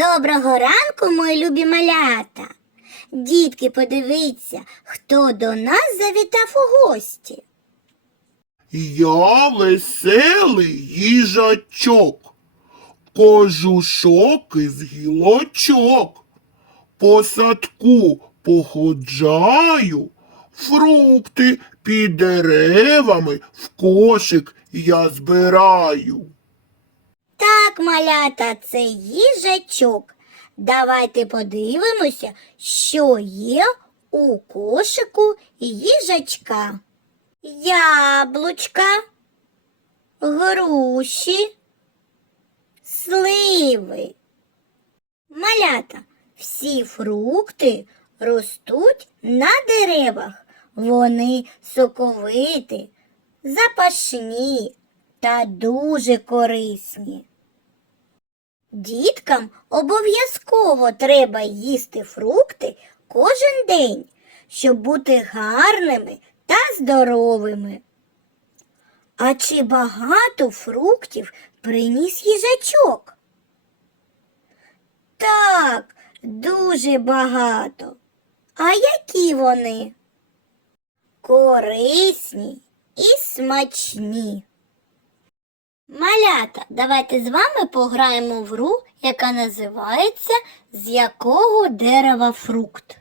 Доброго ранку, мої любі малята. Дітки, подивіться, хто до нас завітав у гості. Я веселий їжачок, кожушок із гілочок. По садку походжаю, фрукти під деревами в кошик я збираю. Так, малята, це їжачок. Давайте подивимося, що є у кошику їжачка. Яблучка, груші, сливи. Малята, всі фрукти ростуть на деревах. Вони соковиті, запашні та дуже корисні. Діткам обов'язково треба їсти фрукти кожен день, щоб бути гарними та здоровими. А чи багато фруктів приніс їжачок? Так, дуже багато. А які вони? Корисні і смачні. Малята, давайте з вами пограємо в гру, яка називається З якого дерева фрукт.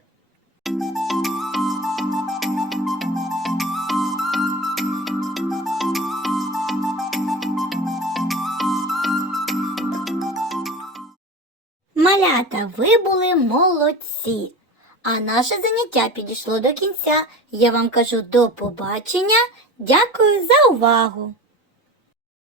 Малята, ви були молодці. А наше заняття підійшло до кінця. Я вам кажу до побачення. Дякую за увагу!